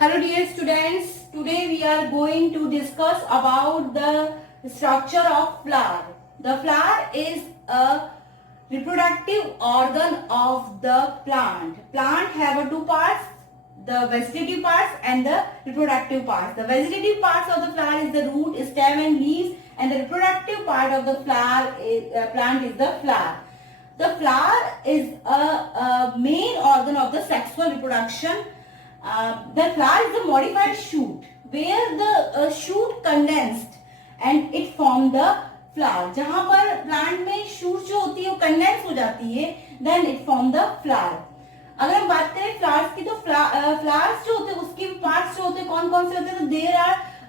Hello dear students, today we are going to discuss about the structure of flower. The flower is a reproductive organ of the plant. Plant have two parts, the vegetative parts and the reproductive parts. The vegetative parts of the flower is the root, stem and leaves, and the reproductive part of the flower plant is the flower. The flower is a main organ of the sexual reproduction. The flower is a modified shoot where the shoot condensed and it formed the flower. जहाँ पर plant में shoot जो होती है वो condense हो जाती है, then it form the flower. अगर हम बात करें flowers की तो flowers जो होते हैं उसके parts जो होते हैं कौन कौन से होते हैं, तो there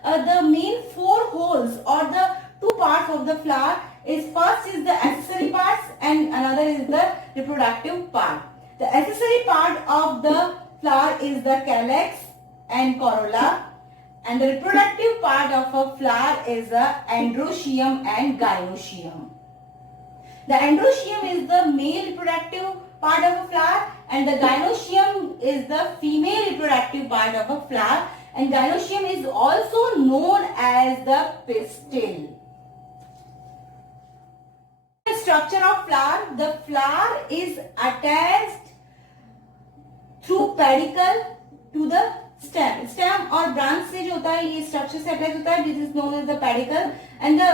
are the main four holes or the two parts of the flower. Is first is the accessory parts and another is the reproductive part. The accessory part of the flower is the calyx and corolla, and the reproductive part of a flower is the androecium and gynoecium. The androecium is the male reproductive part of a flower and the gynoecium is the female reproductive part of a flower, and gynoecium is also known as the pistil. The structure of flower, the flower is attached through pedicle to the stem. Stem or branch से जो होता है ये structure से attached होता है. This is known as the pedicle, and the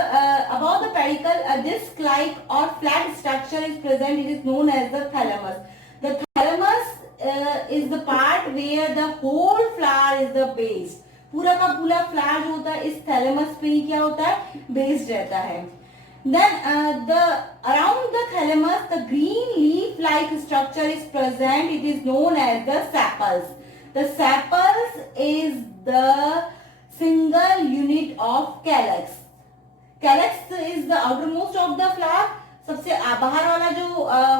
above the pedicle a disc-like or flat structure is present. It is known as the thalamus. The thalamus is the part where the whole flower is the base. पूरा का पूरा flower जो होता है इस thalamus पे ही क्या होता है, based रहता है. Then around the thalamus, the green leaf-like structure is present. It is known as the sepals. The sepals is the single unit of calyx. Calyx is the outermost of the flower. सबसे बाहर वाला जो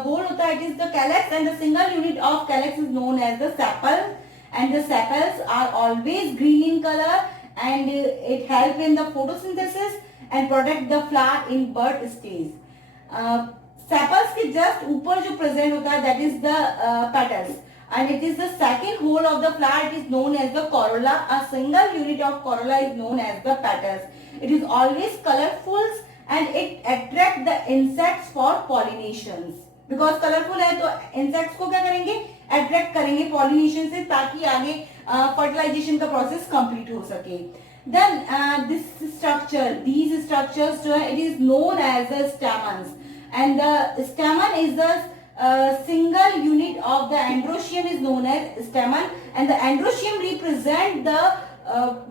hole होता है, it is the calyx, and the single unit of calyx is known as the sepal. And the sepals are always green in color, and it helps in the photosynthesis and protect the flower in bud stage. Sepals के just ऊपर जो present होता है that is the petals, and it is the second hole of the flower. It is known as the corolla. A single unit of corolla is known as the petals. It is always colorful and it attract the insects for pollinations. Because colorful है तो insects को क्या करेंगे, attract करेंगे pollination से, ताकि आगे fertilization का process complete हो सके. Then these structures जो है, it is known as the stamens, and the stamen is the single unit of the androecium is known as stamen, and the androecium represent the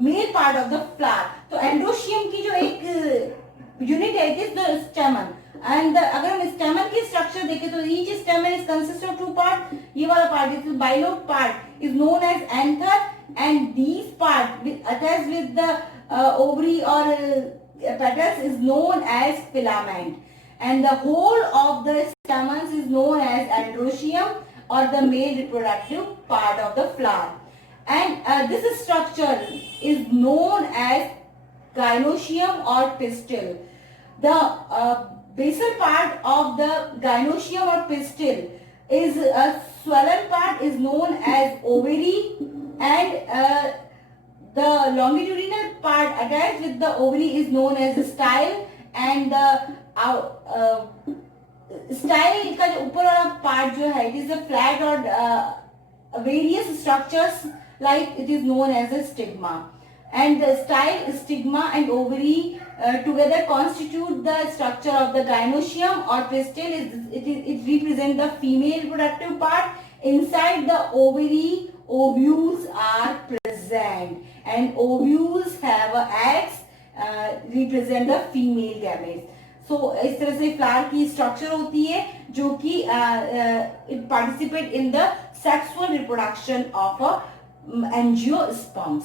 male part of the flower. तो androecium की जो एक unit है, it is the stamen. And अगर हम stamen की structure देखें तो each stamen is consist of two parts. ये वाला part is the bilobe part is known as anther, and these part attached with the ovary or petals is known as filament, and the whole of the stamens is known as androecium or the male reproductive part of the flower. And this structure is known as gynoecium or pistil. The basal part of the gynoecium or pistil is a swollen part is known as ovary, and the longitudinal part attached with the ovary is known as the style, and the style का जो ऊपर वाला part जो है, it is a flat or various structures like it is known as a stigma. And the style, stigma and ovary together constitute the structure of the gynoecium or pistil. It represents the female reproductive part. Inside the ovary, ovules are present, and ovules have eggs represent the female gametes. So इस तरह से flower की structure होती है जो कि it participate in the sexual reproduction of angiosperms.